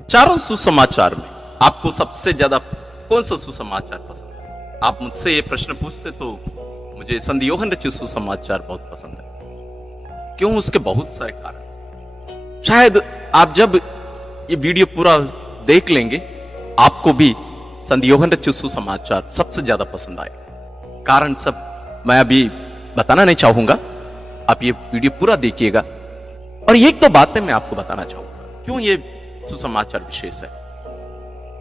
चारों सुसमाचार में आपको सबसे ज्यादा कौन सा सुसमाचार पसंद है? आप मुझसे ये प्रश्न पूछते तो मुझे संत यूहन्ना रचित सुसमाचार बहुत पसंद है। क्यों? उसके बहुत सारे कारण। शायद आप जब ये वीडियो पूरा देख लेंगे आपको भी संत यूहन्ना रचित सुसमाचार सबसे ज्यादा पसंद आए। कारण सब मैं अभी बताना नहीं चाहूंगा, आप ये वीडियो पूरा देखिएगा। और एक तो बातें मैं आपको बताना चाहूंगा क्यों ये सुसमाचार विशेष है।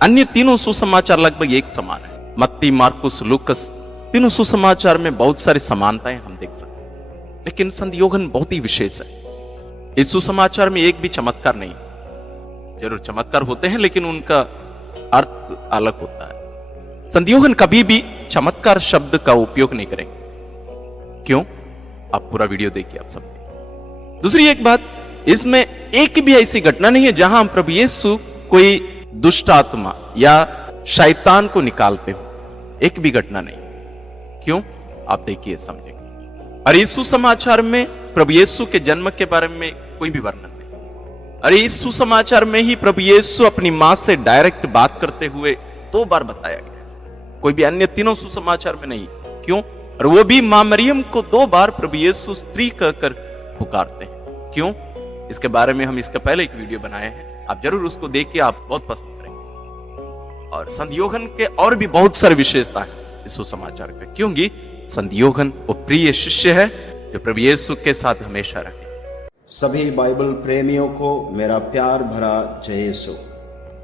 अन्य तीनों सुसमाचार लगभग एक समान है। मत्ती, मार्कुस, लूकस, तीनों सुसमाचार में बहुत सारी समानताएं हम देख सकते हैं, लेकिन संत यूहन्ना बहुत ही विशेष है। इस सुसमाचार में एक भी चमत्कार नहीं। जरूर चमत्कार होते हैं लेकिन उनका अर्थ अलग होता है। संत यूहन्ना कभी भी चमत्कार शब्द का उपयोग नहीं करेंगे। क्यों? आप पूरा वीडियो देखिए आप सब। दूसरी एक बात, इसमें एक भी ऐसी घटना नहीं है जहां प्रभु यीशु कोई दुष्ट आत्मा या शैतान को निकालते हो। एक भी घटना नहीं। क्यों? आप देखिए, समझेंगे। और इस सुसमाचार में प्रभु यीशु के जन्म के बारे में कोई भी वर्णन नहीं। अरे इस सुसमाचार में ही प्रभु यीशु अपनी मां से डायरेक्ट बात करते हुए 2 बार बताया गया, कोई भी अन्य तीनों सुसमाचार में नहीं। क्यों? और वो भी मां मरियम को 2 बार प्रभु यीशु स्त्री कहकर पुकारते हैं। क्यों? इसके बारे में हम इसका पहले एक वीडियो बनाए हैं, आप जरूर उसको देखिए, आप बहुत पसंद करेंगे। और संत यूहन्ना के और भी बहुत सारी विशेषता है इस सुसमाचार के, क्योंकि संत यूहन्ना वो प्रिय शिष्य है जो प्रभु यीशु के साथ हमेशा रहे। सभी बाइबल प्रेमियों को मेरा प्यार भरा जय यीशु।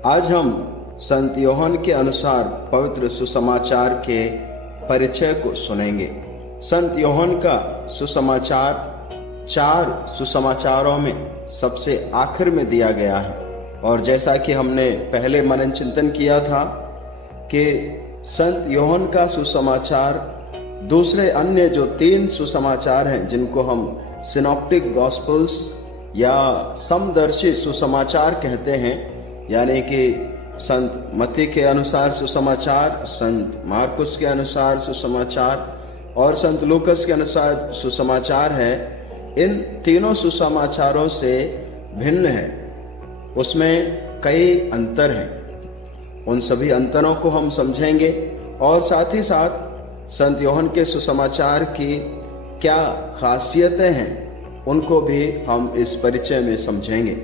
आज हम संत यूहन्ना के अनुसार पवित्र सुसमाचार के परिचय को सुनेंगे। संत यूहन्ना का सुसमाचार 4 सुसमाचारों में सबसे आखिर में दिया गया है। और जैसा कि हमने पहले मनन चिंतन किया था कि संत यूहन्ना का सुसमाचार दूसरे अन्य जो 3 सुसमाचार हैं जिनको हम सिनॉप्टिक गॉस्पेल्स या समदर्शी सुसमाचार कहते हैं, यानी कि संत मत्ती के अनुसार सुसमाचार, संत मार्कुस के अनुसार सुसमाचार और संत लूकस के अनुसार सुसमाचार है, इन तीनों सुसमाचारों से भिन्न है। उसमें कई अंतर हैं। उन सभी अंतरों को हम समझेंगे और साथ ही साथ संत यूहन्ना के सुसमाचार की क्या खासियतें हैं उनको भी हम इस परिचय में समझेंगे।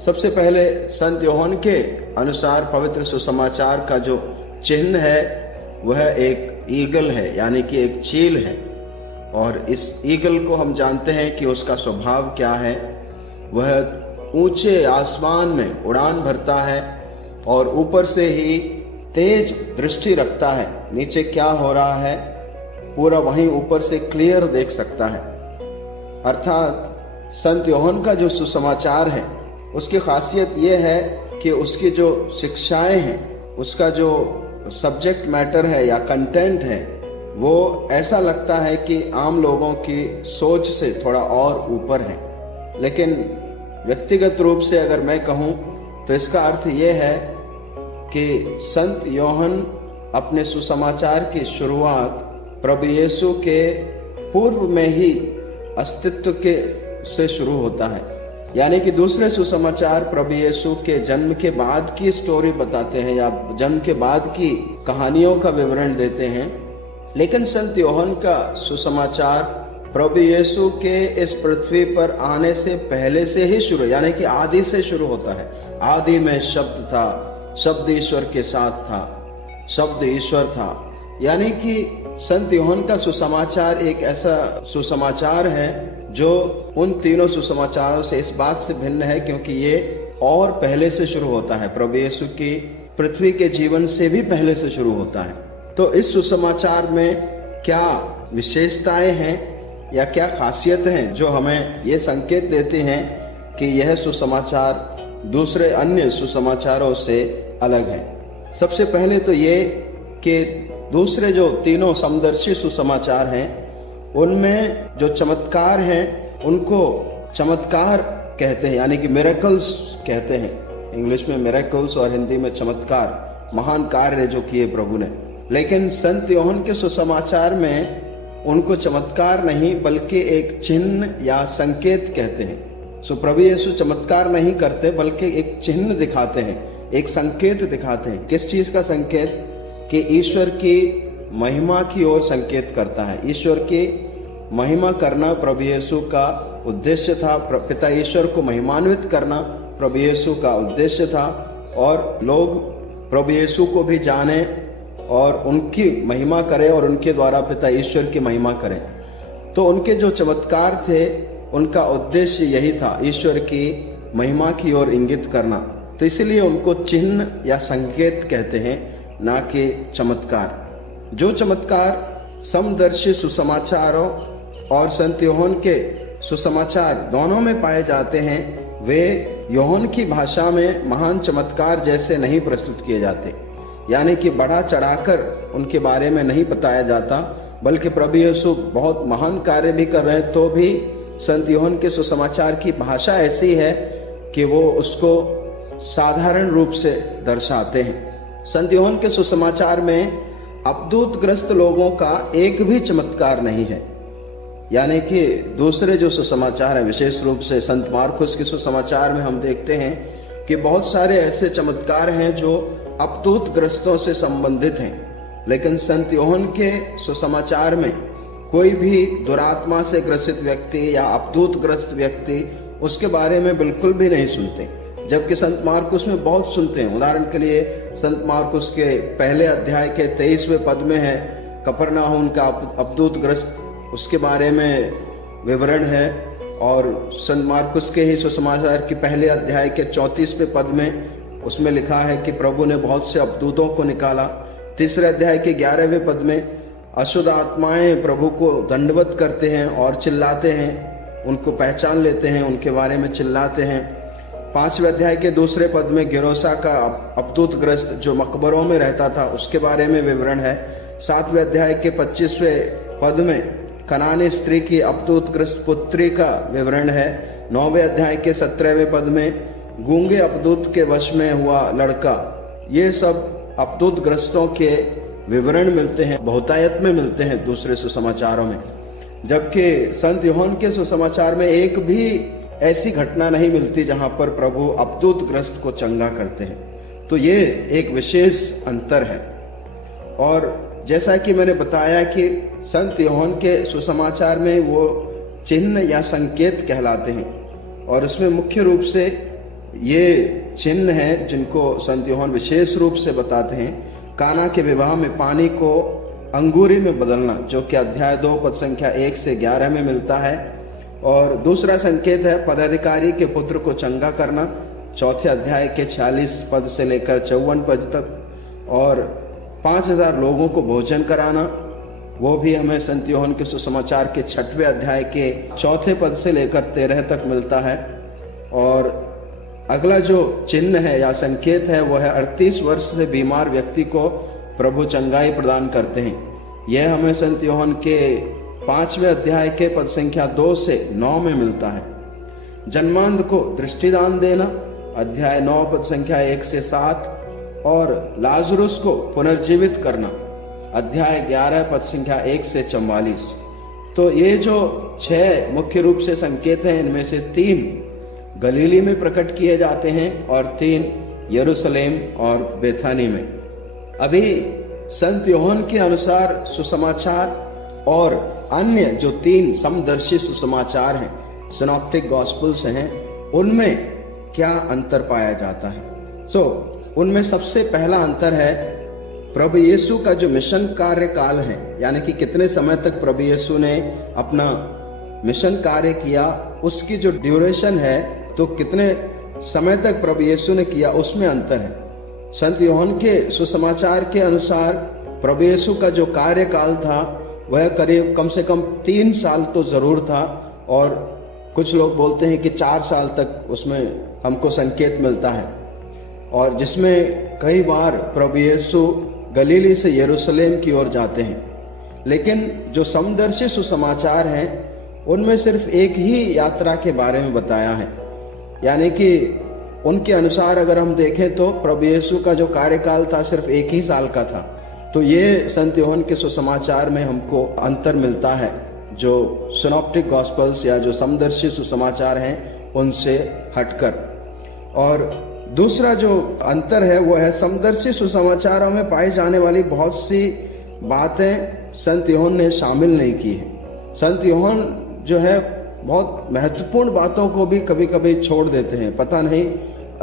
सबसे पहले संत यूहन्ना के अनुसार पवित्र सुसमाचार का जो चिन्ह है वह एक ईगल है, यानी कि एक चील है। और इस ईगल को हम जानते हैं कि उसका स्वभाव क्या है। वह ऊंचे आसमान में उड़ान भरता है और ऊपर से ही तेज दृष्टि रखता है। नीचे क्या हो रहा है पूरा वहीं ऊपर से क्लियर देख सकता है। अर्थात संत यूहन्ना का जो सुसमाचार है उसकी खासियत यह है कि उसकी जो शिक्षाएं हैं, उसका जो सब्जेक्ट मैटर है या कंटेंट है, वो ऐसा लगता है कि आम लोगों की सोच से थोड़ा और ऊपर है। लेकिन व्यक्तिगत रूप से अगर मैं कहूं तो इसका अर्थ यह है कि संत यूहन्ना अपने सुसमाचार की शुरुआत प्रभु यीशु के पूर्व में ही अस्तित्व के से शुरू होता है। यानी कि दूसरे सुसमाचार प्रभु यीशु के जन्म के बाद की स्टोरी बताते हैं या जन्म के बाद की कहानियों का विवरण देते हैं, लेकिन संत यूहन्ना का सुसमाचार प्रभु यीशु के इस पृथ्वी पर आने से पहले से ही शुरू, यानी कि आदि से शुरू होता है। आदि में शब्द था, शब्द ईश्वर के साथ था, शब्द ईश्वर था। यानी कि संत यूहन्ना का सुसमाचार एक ऐसा सुसमाचार है जो उन तीनों सुसमाचारों से इस बात से भिन्न है क्योंकि ये और पहले से शुरू होता है, प्रभु यीशु की पृथ्वी के जीवन से भी पहले से शुरू होता है। तो इस सुसमाचार में क्या विशेषताएं हैं या क्या खासियत हैं जो हमें ये संकेत देते हैं कि यह सुसमाचार दूसरे अन्य सुसमाचारों से अलग है। सबसे पहले तो ये कि दूसरे जो तीनों समदर्शी सुसमाचार हैं उनमें जो चमत्कार हैं उनको चमत्कार कहते हैं, यानी कि मिरेकल्स कहते हैं। इंग्लिश में मिरेकल्स और हिंदी में चमत्कार, महान कार्य जो किए प्रभु ने। लेकिन संत यूहन्ना के सुसमाचार में उनको चमत्कार नहीं बल्कि एक चिन्ह या संकेत कहते हैं। सो प्रभु यीशु चमत्कार नहीं करते बल्कि एक चिन्ह दिखाते हैं, एक संकेत दिखाते हैं। किस चीज का संकेत? कि ईश्वर की महिमा की ओर संकेत करता है। ईश्वर की महिमा करना प्रभु यीशु का उद्देश्य था। पिता ईश्वर को महिमान्वित करना प्रभु यीशु का उद्देश्य था, और लोग प्रभु यीशु को भी जाने और उनकी महिमा करें और उनके द्वारा पिता ईश्वर की महिमा करें। तो उनके जो चमत्कार थे उनका उद्देश्य यही था, ईश्वर की महिमा की ओर इंगित करना। तो इसलिए उनको चिन्ह या संकेत कहते हैं, ना कि चमत्कार। जो चमत्कार समदर्शी सुसमाचारों और संत यूहन्ना के सुसमाचार दोनों में पाए जाते हैं, वे यूहन्ना की भाषा में महान चमत्कार जैसे नहीं प्रस्तुत किए जाते, यानी कि बढ़ा चढ़ाकर उनके बारे में नहीं बताया जाता, बल्कि प्रभु यीशु बहुत महान कार्य भी कर रहे हैं तो भी संत यूहन्ना के सुसमाचार की भाषा ऐसी है कि वो उसको साधारण रूप से दर्शाते हैं। संत यूहन्ना के सुसमाचार में अबदूतग्रस्त लोगों का एक भी चमत्कार नहीं है, यानी कि दूसरे जो सुसमाचार है, विशेष रूप से संत मार्कुस के सुसमाचार में हम देखते हैं कि बहुत सारे ऐसे चमत्कार हैं जो अबदूतग्रस्तों से संबंधित हैं, लेकिन संत यूहन्ना के सुसमाचार में कोई भी दुरात्मा से ग्रसित व्यक्ति या अबदूतग्रस्त व्यक्ति उसके बारे में बिल्कुल भी नहीं सुनते, जबकि संत मार्कुस में बहुत सुनते हैं। उदाहरण के लिए संत मार्कुस के पहले अध्याय के 23वें पद में है कफरनहूम का अबदूतग्रस्त, उसके बारे में विवरण है। और संत मार्कुस के ही सुसमाचार के पहले अध्याय के 34वें पद में उसमें लिखा है कि प्रभु ने बहुत से अबदूतों को निकाला। तीसरे अध्याय के 11वें पद में अशुद्ध आत्माएं प्रभु को दंडवत करते हैं और चिल्लाते हैं, उनको पहचान लेते हैं, उनके बारे में चिल्लाते हैं। 5वें अध्याय के 2 पद में गिरोसा का अबदूतग्रस्त जो मकबरों में रहता था उसके बारे में विवरण है। 7वें अध्याय के 25वें पद में कनानी स्त्री की अबदूतग्रस्त पुत्री का विवरण है। 9वें अध्याय के 17वें पद में गूंगे अबदूत के वश में हुआ लड़का। ये सब अबदूतग्रस्तों के विवरण मिलते हैं, बहुतायत में मिलते हैं दूसरे सुसमाचारों में, जबकि संत यूहन्ना के सुसमाचार में एक भी ऐसी घटना नहीं मिलती जहां पर प्रभु अबदूतग्रस्त को चंगा करते हैं। तो ये एक विशेष अंतर है। और जैसा कि मैंने बताया कि संत यूहन्ना के सुसमाचार में वो चिन्ह या संकेत कहलाते हैं, और उसमें मुख्य रूप से ये चिन्ह हैं जिनको संत यूहन्ना विशेष रूप से बताते हैं। काना के विवाह में पानी को अंगूरी में बदलना, जो कि अध्याय 2 पद संख्या 1 से 11 में मिलता है। और दूसरा संकेत है पदाधिकारी के पुत्र को चंगा करना, 4 अध्याय के 46 पद से लेकर 54 पद तक। और 5000 लोगों को भोजन कराना, वो भी हमें संत यूहन्ना के सुसमाचार के 6वें अध्याय के 4 पद से लेकर 13 तक मिलता है। और अगला जो चिन्ह है या संकेत है वो है 38 वर्ष से बीमार व्यक्ति को प्रभु चंगाई प्रदान करते हैं। यह हमें संत यूहन्ना के 5वें अध्याय के पद संख्या 2 से 9 में मिलता है। जन्मांध को दृष्टिदान देना, अध्याय 9 पद संख्या 1 से 7। और लाजरुस को पुनर्जीवित करना, अध्याय 11 पद संख्या 1 से 44। तो ये जो 6 मुख्य रूप से संकेत हैं, इनमें से 3 गलीली में प्रकट किए जाते हैं और 3 यरूशलेम और बेथानी में। अभी संत यूहन्ना के अनुसार सुसमाचार और अन्य जो 3 समदर्शी सुसमाचार हैं, सिनॉप्टिक गॉस्पेल्स हैं, उनमें क्या अंतर पाया जाता है? उनमें सबसे पहला अंतर है प्रभु यीशु का जो मिशन कार्यकाल है, यानी कि कितने समय तक प्रभु यीशु ने अपना मिशन कार्य किया, उसकी जो ड्यूरेशन है, तो कितने समय तक प्रभु यीशु ने किया, उसमें अंतर है। संत यूहन्ना के सुसमाचार के अनुसार प्रभु यीशु का जो कार्यकाल था वह करीब कम से कम 3 साल तो जरूर था, और कुछ लोग बोलते हैं कि 4 साल तक उसमें हमको संकेत मिलता है, और जिसमें कई बार प्रभु यीशु गलीली से यरूशलेम की ओर जाते हैं। लेकिन जो समदर्शी सुसमाचार हैं उनमें सिर्फ एक ही यात्रा के बारे में बताया है, यानी कि उनके अनुसार अगर हम देखें तो प्रभु यीशु का जो कार्यकाल था सिर्फ 1 ही साल का था। तो ये संत यूहन्ना के सुसमाचार में हमको अंतर मिलता है। जो सिनॉप्टिक गॉस्पेल्स या जो समदर्शी सुसमाचार हैं उनसे हटकर। और दूसरा जो अंतर है वो है समदर्शी सुसमाचारों में पाई जाने वाली बहुत सी बातें संत यूहन्ना ने शामिल नहीं की है। संत यूहन्ना जो है बहुत महत्वपूर्ण बातों को भी कभी कभी छोड़ देते हैं। पता नहीं,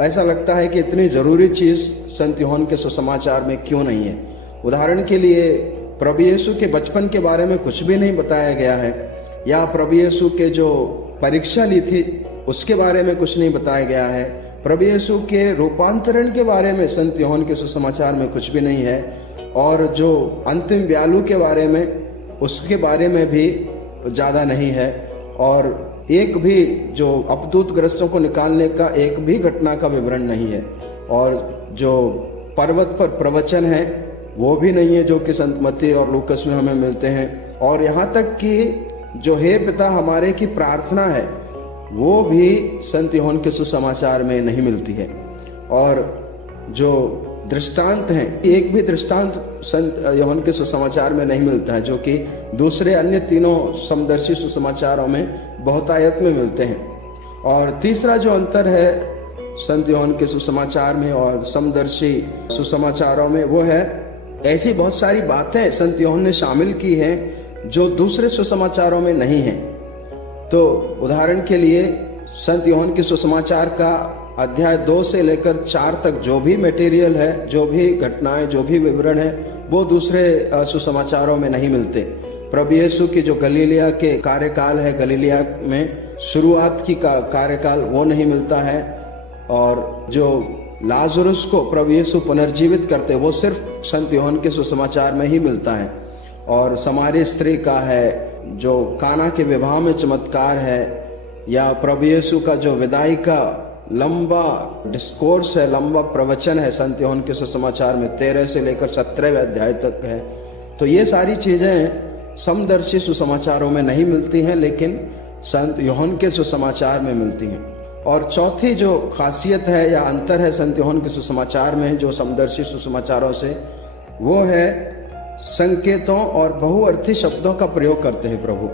ऐसा लगता है कि इतनी जरूरी चीज संत यूहन्ना के सुसमाचार में क्यों नहीं है। उदाहरण के लिए प्रभु यीशु के बचपन के बारे में कुछ भी नहीं बताया गया है, या प्रभु यीशु के जो परीक्षा ली थी उसके बारे में कुछ नहीं बताया गया है। प्रभु यीशु के रूपांतरण के बारे में संत यूहन्ना के सुसमाचार में कुछ भी नहीं है, और जो अंतिम व्यालु के बारे में उसके बारे में भी ज्यादा नहीं है, और एक भी जो अपदूत ग्रस्तों को निकालने का एक भी घटना का विवरण नहीं है, और जो पर्वत पर प्रवचन है वो भी नहीं है जो कि संत मत्ती और लूकस में हमें मिलते हैं। और यहाँ तक कि जो हे पिता हमारे की प्रार्थना है वो भी संत यूहन्ना के सुसमाचार में नहीं मिलती है। और जो दृष्टांत हैं, एक भी दृष्टांत संत यूहन्ना के सुसमाचार में नहीं मिलता है, जो कि दूसरे अन्य तीनों समदर्शी सुसमाचारों में बहुतायत में मिलते हैं। और तीसरा जो अंतर है संत यूहन्ना के सुसमाचार में और समदर्शी सुसमाचारों में वो है ऐसी बहुत सारी बातें संत यूहन्ना ने शामिल की हैं जो दूसरे सुसमाचारों में नहीं है। तो उदाहरण के लिए संत यूहन्ना के सुसमाचार का अध्याय 2 से लेकर 4 तक जो भी मटेरियल है, जो भी घटनाएं, जो भी विवरण है, वो दूसरे सुसमाचारों में नहीं मिलते। प्रभु यीशु की जो गलीलिया के कार्यकाल है, गलीलिया में शुरुआत की कार्यकाल वो नहीं मिलता है, और जो लाजरुस को प्रभु यीशु पुनर्जीवित करते वो सिर्फ संत यूहन्ना के सुसमाचार में ही मिलता है। और समारी स्त्री का है, जो काना के विवाह में चमत्कार है, या प्रभु यीशु का जो विदाई का लंबा डिस्कोर्स है, लंबा प्रवचन है संत यूहन्ना के सुसमाचार में 13 से लेकर 17वें अध्याय तक है। तो ये सारी चीजें समदर्शी सुसमाचारों में नहीं मिलती हैं, लेकिन संत यूहन्ना के सुसमाचार में मिलती हैं। और चौथी जो खासियत है या अंतर है संत यूहन्ना के सुसमाचार में जो समदर्शी सुसमाचारों से, वो है संकेतों और बहुअर्थी शब्दों का प्रयोग करते हैं प्रभु,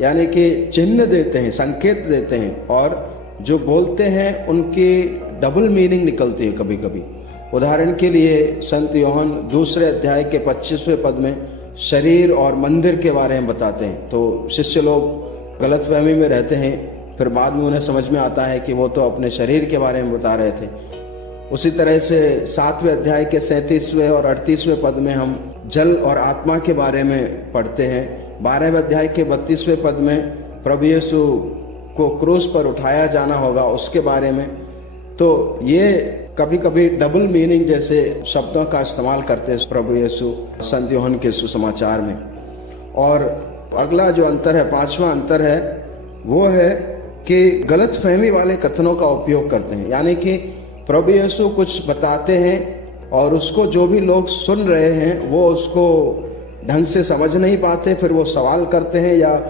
यानी कि चिन्ह देते हैं, संकेत देते हैं, और जो बोलते हैं उनकी डबल मीनिंग निकलती है कभी कभी। उदाहरण के लिए संत यूहन्ना दूसरे अध्याय के 25वें पद में शरीर और मंदिर के बारे में बताते हैं। तो शिष्य लोग गलतफहमी में रहते हैं, फिर बाद में उन्हें समझ में आता है कि वो तो अपने शरीर के बारे में बता रहे थे। उसी तरह से 7वें अध्याय के 37वें और 38वें पद में हम जल और आत्मा के बारे में पढ़ते हैं। 12वें अध्याय के 32वें पद में प्रभु यीशु को क्रूस पर उठाया जाना होगा, उसके बारे में। तो ये कभी कभी डबल मीनिंग जैसे शब्दों का इस्तेमाल करते हैं प्रभु यीशु संत यूहन्ना के सुसमाचार में। और अगला जो अंतर है, 5वां अंतर है, वो है कि गलत फहमी वाले कथनों का उपयोग करते हैं। यानी कि प्रभु यीशु कुछ बताते हैं और उसको जो भी लोग सुन रहे हैं वो उसको ढंग से समझ नहीं पाते, फिर वो सवाल करते हैं या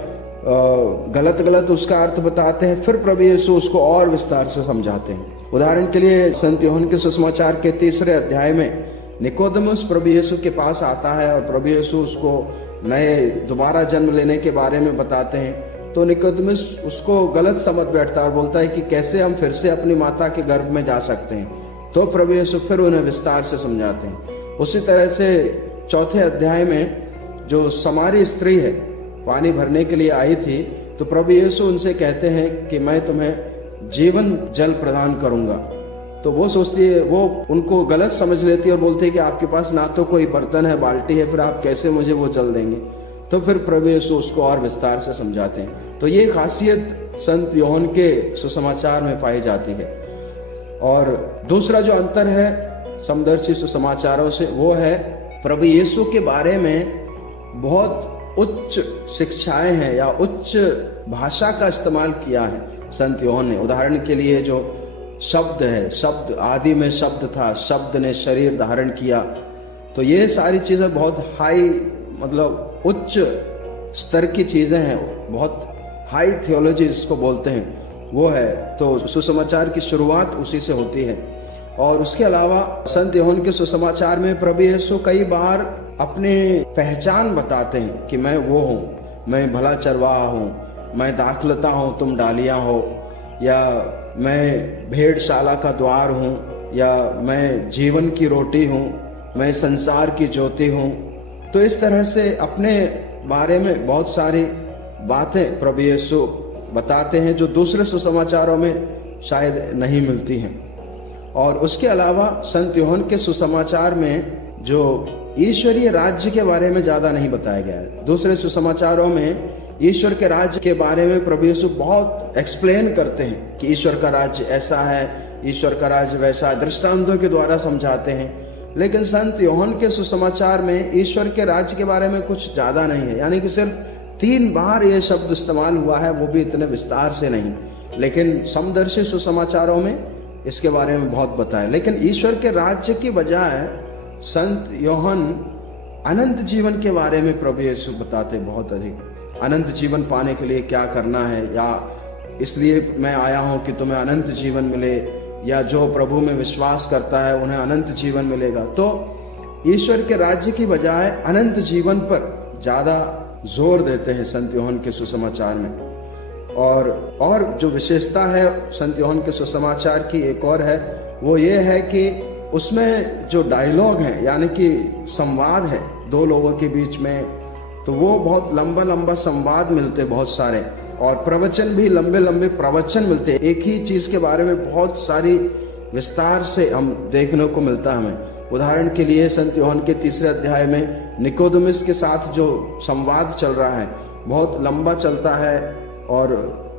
गलत उसका अर्थ बताते हैं, फिर प्रभु यीशु उसको और विस्तार से समझाते हैं। उदाहरण के लिए संत यूहन्ना के सुसमाचार के 3रे अध्याय में निकोदेमुस प्रभु यीशु के पास आता है और प्रभु यीशु उसको नए दोबारा जन्म लेने के बारे में बताते हैं। तो निकोदेमुस उसको गलत समझ बैठता है और बोलता है कि कैसे हम फिर से अपनी माता के गर्भ में जा सकते हैं। तो प्रभु यीशु फिर उन्हें विस्तार से समझाते हैं। उसी तरह से 4थे अध्याय में जो समारी स्त्री है, पानी भरने के लिए आई थी, तो प्रभु यीशु उनसे कहते हैं कि मैं तुम्हें जीवन जल प्रदान करूंगा। तो वो सोचती है, वो उनको गलत समझ लेती है और बोलती है कि आपके पास ना तो कोई बर्तन है, बाल्टी है, फिर आप कैसे मुझे वो जल देंगे। तो फिर प्रभु यीशु उसको और विस्तार से समझाते हैं। तो ये खासियत संत यूहन्ना के सुसमाचार में पाई जाती है। और दूसरा जो अंतर है समदर्शी सुसमाचारों से, वो है प्रभु यीशु के बारे में बहुत उच्च शिक्षाएं हैं या उच्च भाषा का इस्तेमाल किया है संत यूहन्ना ने। उदाहरण के लिए जो शब्द है, शब्द आदि में शब्द था, शब्द ने शरीर धारण किया, तो ये सारी चीजें बहुत हाई, मतलब उच्च स्तर की चीजें हैं, बहुत हाई थियोलॉजी जिसको बोलते हैं वो है। तो सुसमाचार की शुरुआत उसी से होती है। और उसके अलावा संत यूहन्ना के सुसमाचार में प्रभु यीशु कई बार अपनी पहचान बताते हैं कि मैं वो हूँ, मैं भला चरवाहा हूँ, मैं दाखलता हूँ, तुम डालियां हो। या मैं भेड़शाला का द्वार हूँ, या मैं जीवन की रोटी हूँ, मैं संसार की ज्योति हूँ। तो इस तरह से अपने बारे में बहुत सारी बातें प्रभु यीशु बताते हैं जो दूसरे सुसमाचारों में शायद नहीं मिलती हैं। और उसके अलावा संत यूहन्ना के सुसमाचार में जो ईश्वरीय राज्य के बारे में ज्यादा नहीं बताया गया है। दूसरे सुसमाचारों में ईश्वर के राज्य के बारे में प्रभु यीशु बहुत एक्सप्लेन करते हैं कि ईश्वर का राज्य ऐसा है, ईश्वर का राज्य वैसा है, दृष्टांतों के द्वारा समझाते हैं। लेकिन संत यूहन्ना के सुसमाचार में ईश्वर के राज्य के बारे में कुछ ज्यादा नहीं है, यानी कि सिर्फ 3 बार ये शब्द इस्तेमाल हुआ है, वो भी इतने विस्तार से नहीं। लेकिन समदर्शी सुसमाचारों में इसके बारे में बहुत बताया। लेकिन ईश्वर के राज्य की बजाय संत यूहन्ना अनंत जीवन के बारे में प्रभु यीशु बताते बहुत अधिक। अनंत जीवन पाने के लिए क्या करना है, या इसलिए मैं आया हूं कि तुम्हें अनंत जीवन मिले, या जो प्रभु में विश्वास करता है उन्हें अनंत जीवन मिलेगा। तो ईश्वर के राज्य की बजाय अनंत जीवन पर ज्यादा जोर देते हैं संत यूहन्ना के सुसमाचार में। और जो विशेषता है संत यूहन्ना के सुसमाचार की एक और है, वो ये है कि उसमें जो डायलॉग है, यानी कि संवाद है 2 लोगों के बीच में, तो वो बहुत लंबा लंबा संवाद मिलते बहुत सारे, और प्रवचन भी लंबे लंबे प्रवचन मिलते। एक ही चीज के बारे में बहुत सारी विस्तार से हम देखने को मिलता है हमें। उदाहरण के लिए संत यूहन्ना के 3 अध्याय में निकोदेमुस के साथ जो संवाद चल रहा है बहुत लंबा चलता है, और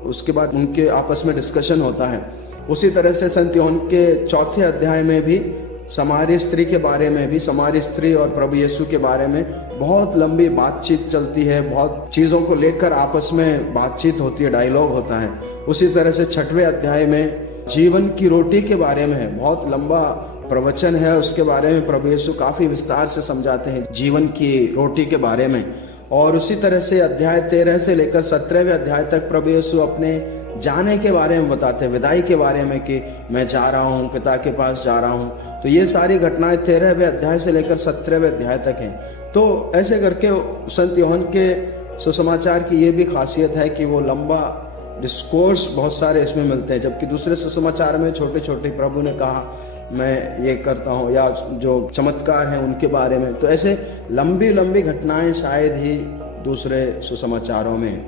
उसके बाद उनके आपस में डिस्कशन होता है। उसी तरह से संत यूहन्ना के 4 अध्याय में भी समारी स्त्री के बारे में भी, समारी स्त्री और प्रभु यीशु के बारे में बहुत लंबी बातचीत चलती है, बहुत चीजों को लेकर आपस में बातचीत होती है, डायलॉग होता है। उसी तरह से 6वें अध्याय में जीवन की रोटी के बारे में है, बहुत लंबा प्रवचन है, उसके बारे में प्रभु यीशु काफी विस्तार से समझाते हैं जीवन की रोटी के बारे में। और उसी तरह से अध्याय 13 से लेकर 17वें अध्याय तक प्रभु यीशु अपने जाने के बारे में बताते हैं, विदाई के बारे में कि मैं जा रहा हूँ, पिता के पास जा रहा हूँ। तो ये सारी घटनाएं 13वें अध्याय से लेकर 17वें अध्याय तक हैं। तो ऐसे करके संत यूहन्ना के सुसमाचार की ये भी खासियत है कि वो लंबा डिस्कोर्स बहुत सारे इसमें मिलते हैं, जबकि दूसरे सुसमाचार में छोटे छोटे प्रभु ने कहा मैं ये करता हूँ, या जो चमत्कार हैं उनके बारे में। तो ऐसे लंबी लंबी घटनाएं शायद ही दूसरे सुसमाचारों में।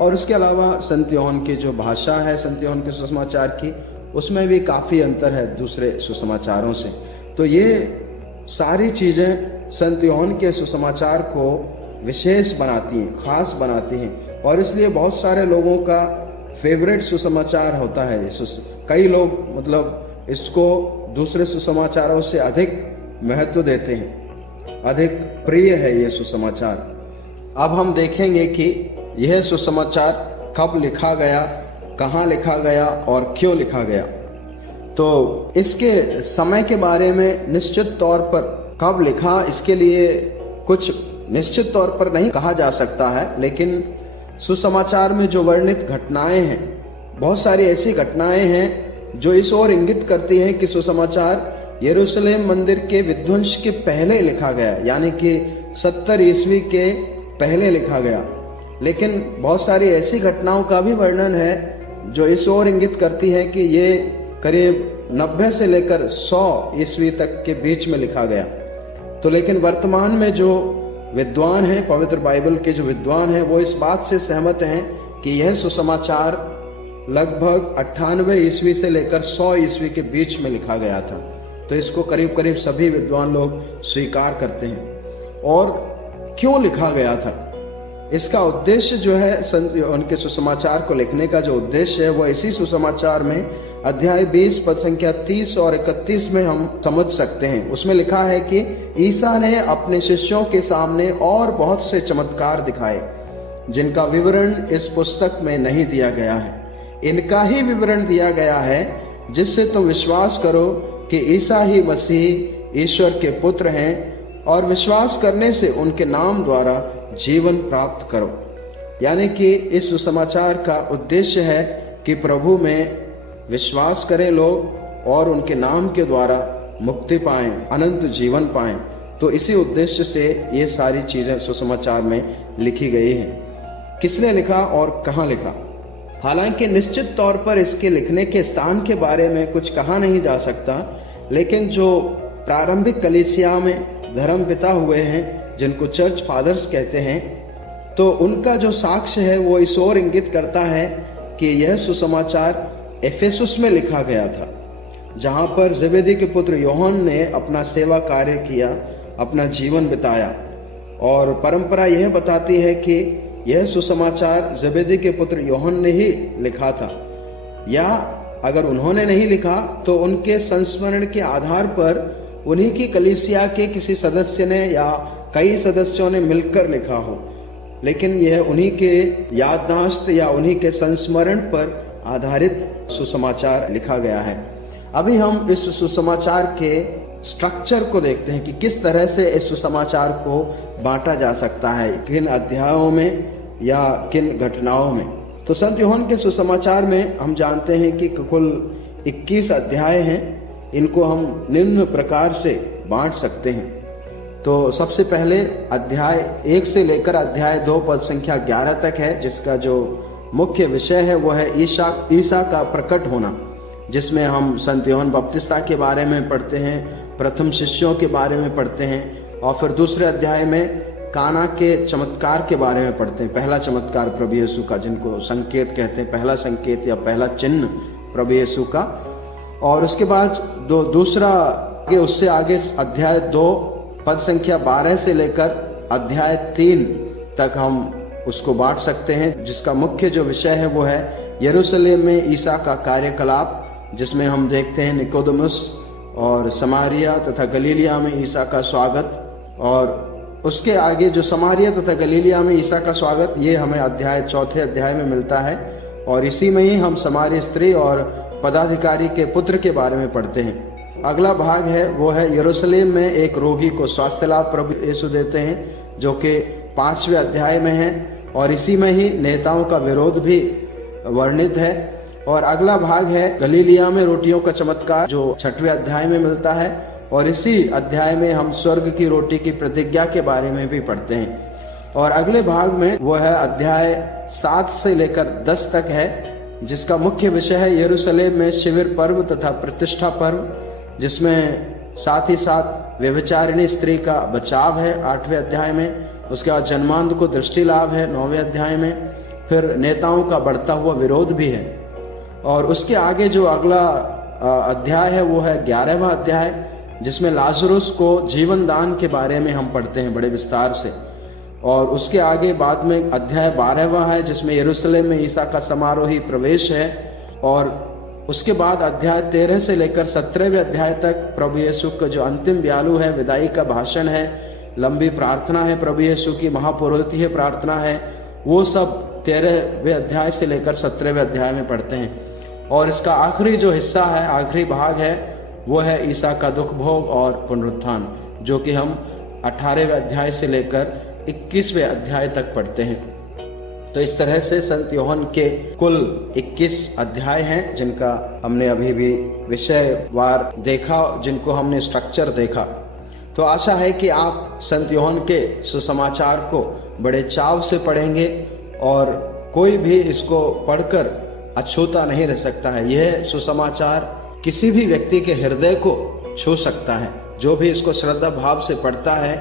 और उसके अलावा संत यूहन्ना की जो भाषा है संत यूहन्ना के सुसमाचार की, उसमें भी काफी अंतर है दूसरे सुसमाचारों से। तो ये सारी चीजें संत यूहन्ना के सुसमाचार को विशेष बनाती हैं, खास बनाती हैं, और इसलिए बहुत सारे लोगों का फेवरेट सुसमाचार होता है। कई लोग मतलब इसको दूसरे सुसमाचारों से अधिक महत्व देते हैं, अधिक प्रिय है ये सुसमाचार। अब हम देखेंगे कि यह सुसमाचार कब लिखा गया, कहाँ लिखा गया और क्यों लिखा गया। तो इसके समय के बारे में निश्चित तौर पर कब लिखा, इसके लिए कुछ निश्चित तौर पर नहीं कहा जा सकता है, लेकिन सुसमाचार में जो वर्णित घटनाएं हैं, बहुत सारी ऐसी घटनाएं हैं जो इस ओर इंगित करती हैं कि सुसमाचार यरूशलेम मंदिर के विध्वंस के पहले लिखा गया, यानी कि 70 ईस्वी के पहले लिखा गया। लेकिन बहुत सारी ऐसी घटनाओं का भी वर्णन है जो इस ओर इंगित करती है कि ये करीब 90 से लेकर 100 ईस्वी तक के बीच में लिखा गया। तो लेकिन वर्तमान में जो विद्वान हैं, पवित्र बाइबल के जो विद्वान हैं, वो इस बात से सहमत हैं कि यह सुसमाचार लगभग 98 ईस्वी से लेकर 100 ईस्वी के बीच में लिखा गया था। तो इसको करीब करीब सभी विद्वान लोग स्वीकार करते हैं। और क्यों लिखा गया था, इसका उद्देश्य जो है संत उनके सुसमाचार को लिखने का जो उद्देश्य है वो इसी सुसमाचार में अध्याय 20 पद संख्या 30 और 31 में हम समझ सकते हैं। उसमें लिखा है कि ईसा ने अपने शिष्यों के सामने और बहुत से चमत्कार दिखाए जिनका विवरण इस पुस्तक में नहीं दिया गया है। इनका ही विवरण दिया गया है जिससे तुम विश्वास करो कि ईसा ही मसीह ईश्वर के पुत्र हैं, और विश्वास करने से उनके नाम द्वारा जीवन प्राप्त करो। यानी कि इस सुसमाचार का उद्देश्य है कि प्रभु में विश्वास करें लोग और उनके नाम के द्वारा मुक्ति पाएं, अनंत जीवन पाएं। तो इसी उद्देश्य से ये सारी चीजें सुसमाचार में लिखी गई हैं। किसने लिखा और कहाँ लिखा? हालांकि निश्चित तौर पर इसके लिखने के स्थान के बारे में कुछ कहा नहीं जा सकता, लेकिन जो प्रारंभिक कलीसिया में धर्म पिता हुए हैं, जिनको चर्च फादर्स कहते हैं, तो उनका जो साक्ष्य है वो इस ओर इंगित करता है कि यह सुसमाचार एफेसुस में लिखा गया था, जहां पर जेबेदी के पुत्र योहन ने अपना सेवा कार्य किया, अपना जीवन बिताया। और परंपरा यह बताती है कि यह सुसमाचार जेबेदी के पुत्र योहन ने ही लिखा था, या अगर उन्होंने नहीं लिखा तो उनके संस्मरण के आधार पर उन्हीं की कलीसिया के किसी सदस्य ने या कई सदस्यों ने मिलकर लिखा हो, लेकिन यह उन्हीं के याददाश्त या उन्हीं के संस्मरण पर आधारित सुसमाचार लिखा गया है। अभी हम इस सुसमाचार के स्ट्रक्चर को देखते हैं कि किस तरह से इस सुसमाचार को बांटा जा सकता है, किन अध्यायों में या किन घटनाओं में। तो संत यूहन्ना के सुसमाचार में हम जानते हैं कि कुल 21 अध्याय हैं। इनको हम निम्न प्रकार से बांट सकते हैं। तो सबसे पहले अध्याय 1 से लेकर अध्याय 2 पद संख्या 11 तक है, जिसका जो मुख्य विषय है वो है ईसा का प्रकट होना, जिसमें हम संत यूहन्ना बपतिस्ता के बारे में पढ़ते हैं, प्रथम शिष्यों के बारे में पढ़ते हैं, और फिर दूसरे अध्याय में काना के चमत्कार के बारे में पढ़ते हैं। पहला चमत्कार प्रभु यीशु का, जिनको संकेत कहते हैं, पहला संकेत या पहला चिन्ह प्रभु यीशु का। और उसके बाद दूसरा उससे आगे अध्याय 2 पद संख्या 12 से लेकर अध्याय 3 तक हम उसको बांट सकते हैं, जिसका मुख्य जो विषय है वो है यरूशलेम में ईसा का कार्यकलाप, जिसमें हम देखते हैं निकोदेमुस और समारिया तथा गलीलिया में ईसा का स्वागत। और उसके आगे जो समारिया तथा गलीलिया में ईसा का स्वागत, ये हमें अध्याय 4 अध्याय में मिलता है, और इसी में ही हम समारी स्त्री और पदाधिकारी के पुत्र के बारे में पढ़ते हैं। अगला भाग है वो है यरूशलेम में एक रोगी को स्वास्थ्य लाभ प्रभु यीशु देते हैं, जो कि 5वें अध्याय में है, और इसी में ही नेताओं का विरोध भी वर्णित है। और अगला भाग है गलीलिया में रोटियों का चमत्कार, जो 6वें अध्याय में मिलता है, और इसी अध्याय में हम स्वर्ग की रोटी की प्रतिज्ञा के बारे में भी पढ़ते हैं। और अगले भाग में वो है अध्याय 7 से लेकर 10 तक है, जिसका मुख्य विषय है यरूशलेम में शिविर पर्व तथा प्रतिष्ठा पर्व, जिसमें साथ ही साथ व्यभिचारिणी स्त्री का बचाव है 8वें अध्याय में। उसके बाद जन्मांध को दृष्टि लाभ है 9वें अध्याय में। फिर नेताओं का बढ़ता हुआ विरोध भी है। और उसके आगे जो अगला अध्याय है वो है 11वां अध्याय, जिसमें लाजरुस को जीवन दान के बारे में हम पढ़ते हैं बड़े विस्तार से। और उसके आगे बाद में अध्याय 12वां है, जिसमें यरूशलेम में ईसा का समारोही प्रवेश है। और उसके बाद अध्याय 13 से लेकर 17वें अध्याय तक प्रभु यीशु का जो अंतिम व्यालु है, विदाई का भाषण है, लंबी प्रार्थना है प्रभु यीशु की, महापुरोहितीय प्रार्थना है, वो सब 13वें अध्याय से लेकर 17वें अध्याय में पढ़ते हैं। और इसका आखिरी जो हिस्सा है, आखिरी भाग है, वो है ईसा का दुख भोग और पुनरुत्थान, जो कि हम 18वें अध्याय से लेकर 21वें अध्याय तक पढ़ते हैं। तो इस तरह से संत यूहन्ना के कुल 21 अध्याय हैं, जिनका हमने अभी भी विषयवार देखा, जिनको हमने स्ट्रक्चर देखा। तो आशा है कि आप संत यूहन्ना के सुसमाचार को बड़े चाव से पढ़ेंगे, और कोई भी इसको पढ़कर अछूता नहीं रह सकता है। यह सुसमाचार किसी भी व्यक्ति के हृदय को छू सकता है। जो भी इसको श्रद्धा भाव से पढ़ता है,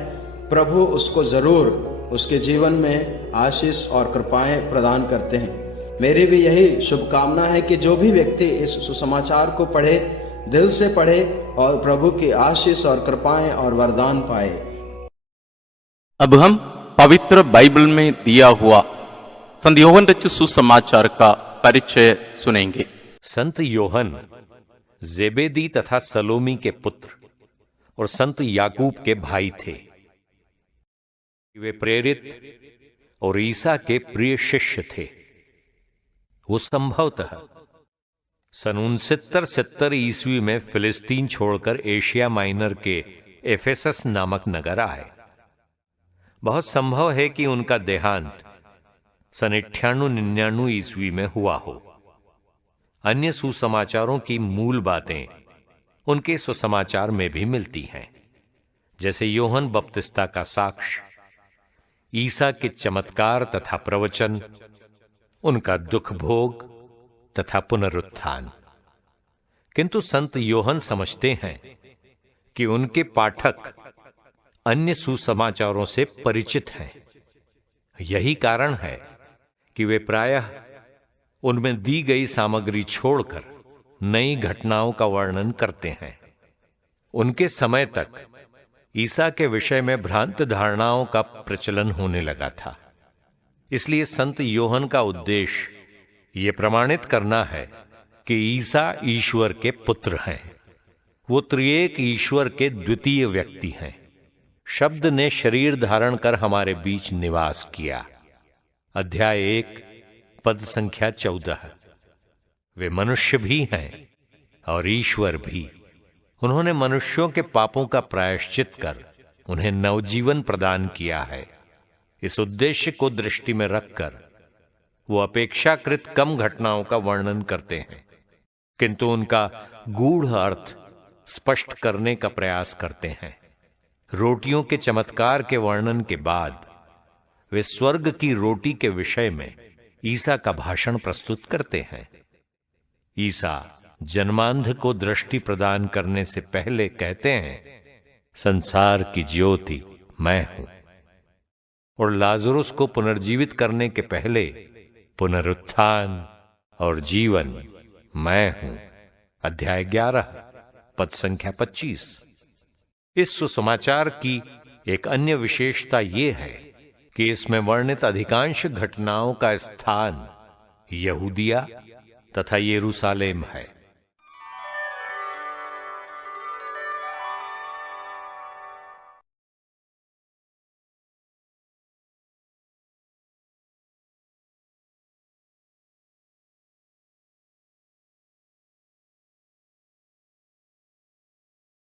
प्रभु उसको जरूर उसके जीवन में आशीष और कृपाएं प्रदान करते हैं। मेरी भी यही शुभकामना है कि जो भी व्यक्ति इस सुसमाचार को पढ़े, दिल से पढ़े, और प्रभु की आशीष और कृपाएं और वरदान पाए। अब हम पवित्र बाइबल में दिया हुआ संत यूहन्ना रचित सुसमाचार का परिचय सुनेंगे। संत यूहन्ना जेबेदी तथा सलोमी के पुत्र और संत याकूब के भाई थे। वे प्रेरित और ईसा के प्रिय शिष्य थे। वो संभवतः सन 69 ईस्वी में फिलिस्तीन छोड़कर एशिया माइनर के एफेसस नामक नगर आए। बहुत संभव है कि उनका देहांत सन 98-99 ईस्वी में हुआ हो। अन्य सुसमाचारों की मूल बातें उनके सुसमाचार में भी मिलती हैं, जैसे यूहन्ना बपतिस्ता का साक्ष्य, ईसा के चमत्कार तथा प्रवचन, उनका दुख भोग तथा पुनरुत्थान। किंतु संत योहन समझते हैं कि उनके पाठक अन्य सुसमाचारों से परिचित हैं। यही कारण है कि वे प्रायः उनमें दी गई सामग्री छोड़कर नई घटनाओं का वर्णन करते हैं। उनके समय तक ईसा के विषय में भ्रांत धारणाओं का प्रचलन होने लगा था। इसलिए संत योहन का उद्देश्य यह प्रमाणित करना है कि ईसा ईश्वर के पुत्र हैं। वो त्रिएक ईश्वर के द्वितीय व्यक्ति हैं। शब्द ने शरीर धारण कर हमारे बीच निवास किया। अध्याय 1 पद संख्या 14। वे मनुष्य भी हैं और ईश्वर भी। उन्होंने मनुष्यों के पापों का प्रायश्चित कर उन्हें नवजीवन प्रदान किया है। इस उद्देश्य को दृष्टि में रखकर वो अपेक्षाकृत कम घटनाओं का वर्णन करते हैं, किंतु उनका गूढ़ अर्थ स्पष्ट करने का प्रयास करते हैं। रोटियों के चमत्कार के वर्णन के बाद वे स्वर्ग की रोटी के विषय में ईसा का भाषण प्रस्तुत करते हैं। ईसा जन्मांध को दृष्टि प्रदान करने से पहले कहते हैं, संसार की ज्योति मैं हूं। और लाजरुस को पुनर्जीवित करने के पहले पुनरुत्थान और जीवन मैं हूं। अध्याय 11 पद संख्या 25। इस सुसमाचार की एक अन्य विशेषता यह है कि इसमें वर्णित अधिकांश घटनाओं का स्थान यहूदिया तथा यरूशलेम है।